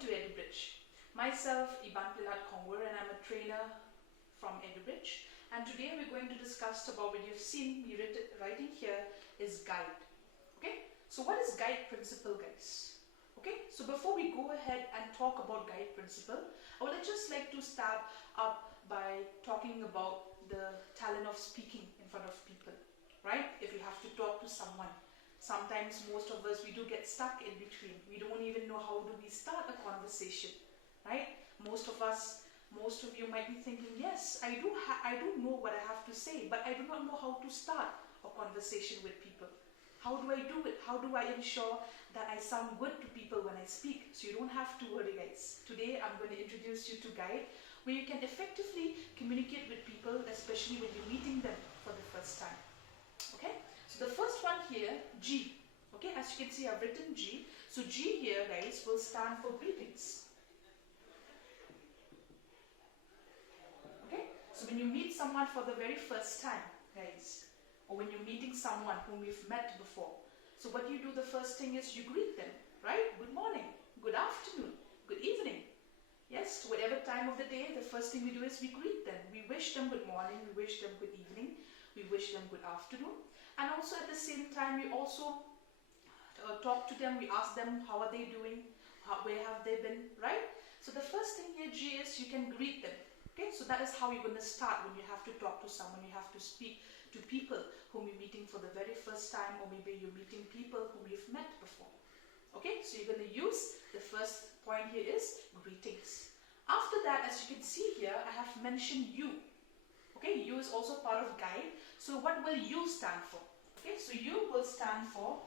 to EduBridge. Myself, Ibanplielad Khongwir, and I'm a trainer from EduBridge. And today we're going to discuss about what you've seen me writing here is G.U.I.D.E. Okay, so what is G.U.I.D.E principle, guys? Okay, so before we go ahead and talk about G.U.I.D.E principle, I would just like to start up by talking about the talent of speaking in front of people, right? If you have to talk to someone, sometimes most of us, we do get stuck in between. We don't even know how do we start a conversation, right? Most of you might be thinking, yes, I do know what I have to say, but I do not know how to start a conversation with people. How do I do it? How do I ensure that I sound good to people when I speak? So you don't have to worry, guys. Today I'm going to introduce you to G.U.I.D.E, where you can effectively communicate with people, especially when you're meeting them for the first time. Okay? So the first one here, G. Okay, as you can see, I've written G. So G here, guys, will stand for greetings. Okay? So when you meet someone for the very first time, guys, or when you're meeting someone whom you've met before, so what you do the first thing is you greet them, right? Good morning, good afternoon, good evening. Yes, whatever time of the day, the first thing we do is we greet them. We wish them good morning, we wish them good evening, we wish them good afternoon. And also at the same time, we also talk to them, we ask them how are they doing, where have they been, right? So the first thing here, G, is you can greet them. Okay, so that is how you're going to start when you have to talk to someone. You have to speak to people whom you're meeting for the very first time, or maybe you're meeting people whom you've met before. Okay, so you're going to use the first point here is greetings. After that, as you can see here, I have mentioned you. Okay, you is also part of G.U.I.D.E. So what will you stand for? Okay, so you will stand for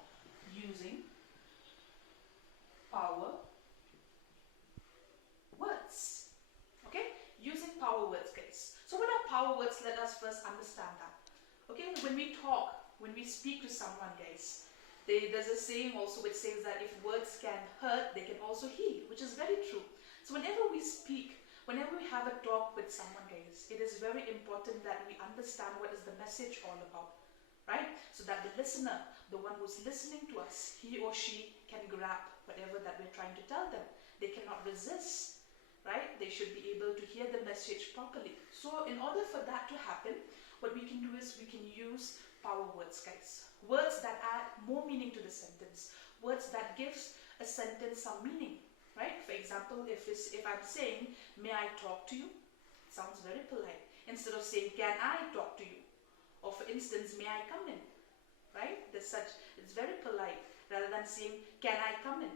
using power words. Okay, using power words, guys. So what are power words? Let us first understand that. Okay, when we talk, when we speak to someone, guys, there's a saying also which says that if words can hurt, they can also heal, which is very true. So whenever we speak, whenever we have a talk with someone, guys, it is very important that we understand what is the message all about, right? So that the listener, the one who's listening to us, he or she can grab whatever that we're trying to tell them. They cannot resist, right? They should be able to hear the message properly. So in order for that to happen, what we can do is we can use power words, guys. Words that add more meaning to the sentence. Words that gives a sentence some meaning, right? For example, if I'm saying, may I talk to you? It sounds very polite. Instead of saying, can I talk to you? Or for instance, may I come in? Right? It's very polite rather than saying, can I come in?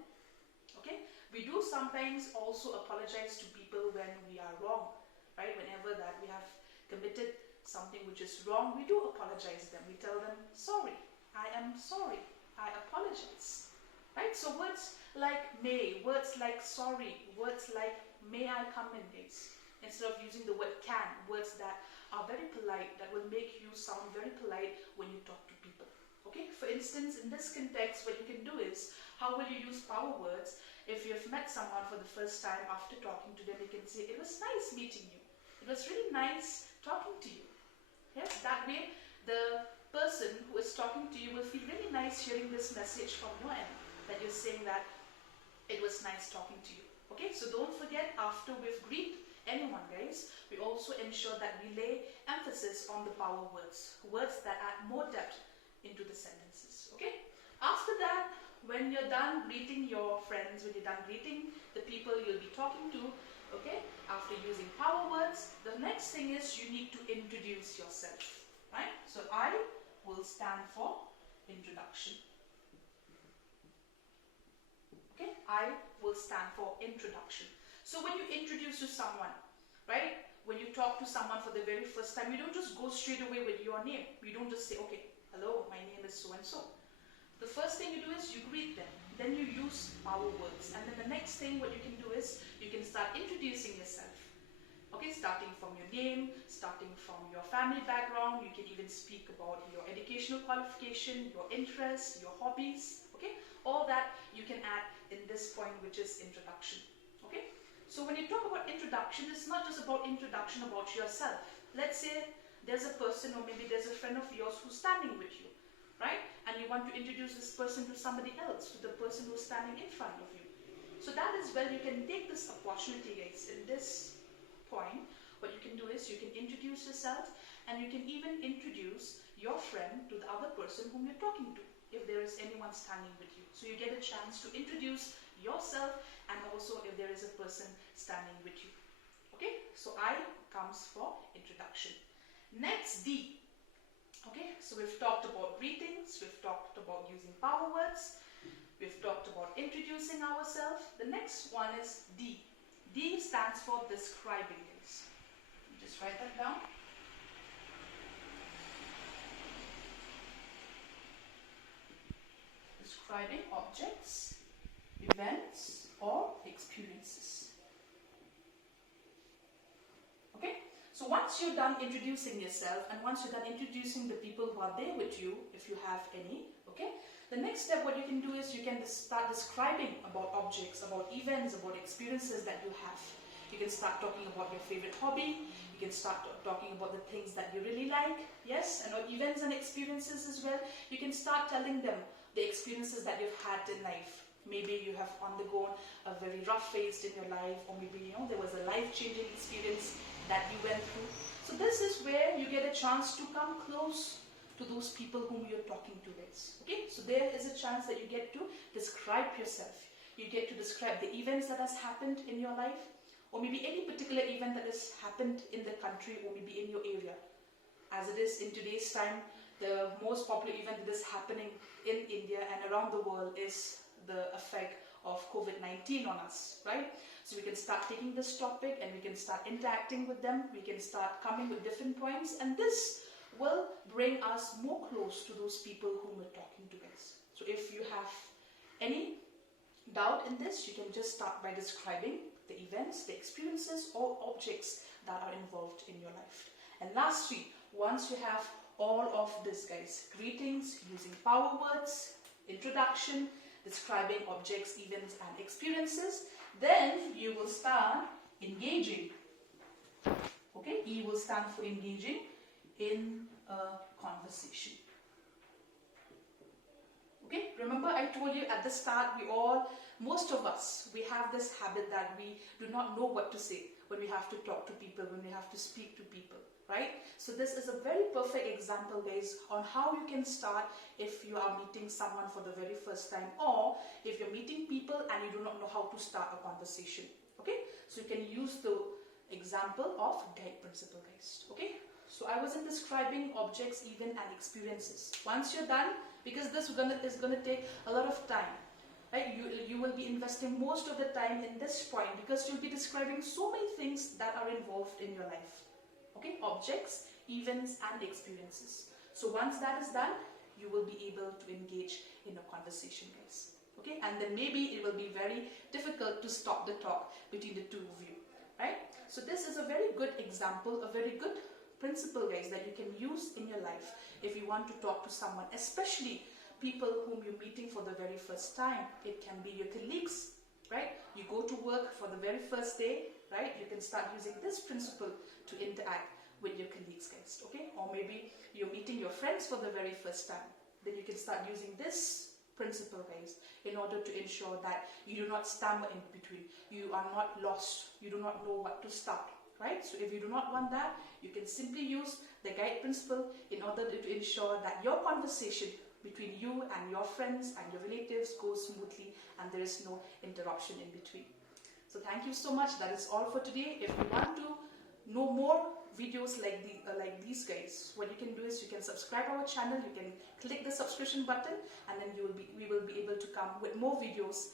Okay? We do sometimes also apologize to people when we are wrong, right? Whenever that we have committed something which is wrong, we do apologize them. We tell them, sorry, I am sorry, I apologize, right? So words like may, words like sorry, words like may I come in, guys, instead of using the word can, words that are very polite, that will make you sound very polite when you talk to people. Okay, for instance, in this context, what you can do is, how will you use power words? If you've met someone for the first time, after talking to them, you can say, it was nice meeting you. It was really nice talking to you. Yes, that way, the person who is talking to you will feel really nice hearing this message from your end, that you're saying that it was nice talking to you. Okay, so don't forget, after we've greeted anyone, guys, we also ensure that we lay emphasis on the power words, words that add more depth into the sentences. Okay, after that, when you're done greeting your friends, when you're done greeting the people you'll be talking to, okay, after using power words, the next thing is you need to introduce yourself, right? So I will stand for introduction. Okay, I will stand for introduction. So when you introduce to someone, right, when you talk to someone for the very first time, you don't just go straight away with your name. You don't just say, okay, hello, my name is so and so. The first thing you do is you greet them, then you use power words, and then the next thing what you can do is you can start introducing yourself. Okay, starting from your name, starting from your family background, you can even speak about your educational qualification, your interests, your hobbies, okay? All that you can add in this point, which is introduction, okay? So when you talk about introduction, it's not just about introduction about yourself. Let's say there's a person or maybe there's a friend of yours who's standing with you, right? And you want to introduce this person to somebody else, to the person who's standing in front of you. So that is where you can take this opportunity, guys. In this point, what you can do is you can introduce yourself, and you can even introduce your friend to the other person whom you're talking to, if there is anyone standing with you. So you get a chance to introduce yourself, and also if there is a person standing with you. Okay, so I comes for introduction. Next, D. Okay, so we've talked about greetings, we've talked about using power words, we've talked about introducing ourselves. The next one is D. D stands for describing things. Just write that down. Describing objects, events, or experiences. Okay, so once you're done introducing yourself, and once you're done introducing the people who are there with you, if you have any, okay, the next step what you can do is you can start describing about objects, about events, about experiences that you have. You can start talking about your favorite hobby, you can start talking about the things that you really like, yes, and events and experiences as well. You can start telling them the experiences that you've had in life. Maybe you have undergone a very rough phase in your life, or maybe there was a life-changing experience that you went through. So this is where you get a chance to come close to those people whom you're talking to with. Okay, so there is a chance that you get to describe yourself. You get to describe the events that has happened in your life, or maybe any particular event that has happened in the country, or maybe in your area. As it is in today's time, the most popular event that is happening in India and around the world is the effect of COVID-19 on us, right? So we can start taking this topic and we can start interacting with them. We can start coming with different points, and this will bring us more close to those people whom we're talking to, guys. So if you have any doubt in this, you can just start by describing the events, the experiences, or objects that are involved in your life. And lastly, once you have all of this, guys, greetings, using power words, introduction, describing objects, events, and experiences, then you will start engaging. Okay, E will stand for engaging in a conversation. Okay, remember I told you at the start, most of us, we have this habit that we do not know what to say when we have to talk to people, when we have to speak to people, right? So this is a very perfect example, guys, on how you can start if you are meeting someone for the very first time, or if you're meeting people and you do not know how to start a conversation. Okay, so you can use the example of G.U.I.D.E principle, guys. Okay, so I wasn't describing objects, events, and experiences. Once you're done, because this is gonna take a lot of time, right? You will be investing most of the time in this point, because you'll be describing so many things that are involved in your life. Okay, objects, events, and experiences. So once that is done, you will be able to engage in a conversation, guys. Okay, and then maybe it will be very difficult to stop the talk between the two of you, right? So this is a very good example, a very good principle, guys, that you can use in your life if you want to talk to someone, especially people whom you're meeting for the very first time. It can be your colleagues, right? You go to work for the very first day, right? You can start using this principle to interact with your colleagues, guys, okay? Or maybe you're meeting your friends for the very first time. Then you can start using this principle, guys, in order to ensure that you do not stammer in between. You are not lost. You do not know what to start, right? So if you do not want that, you can simply use the G.U.I.D.E principle in order to ensure that your conversation between you and your friends and your relatives goes smoothly and there is no interruption in between. So thank you so much. That is all for today. If you want to know more videos like these, guys, what you can do is you can subscribe our channel. You can click the subscription button, and then we will be able to come with more videos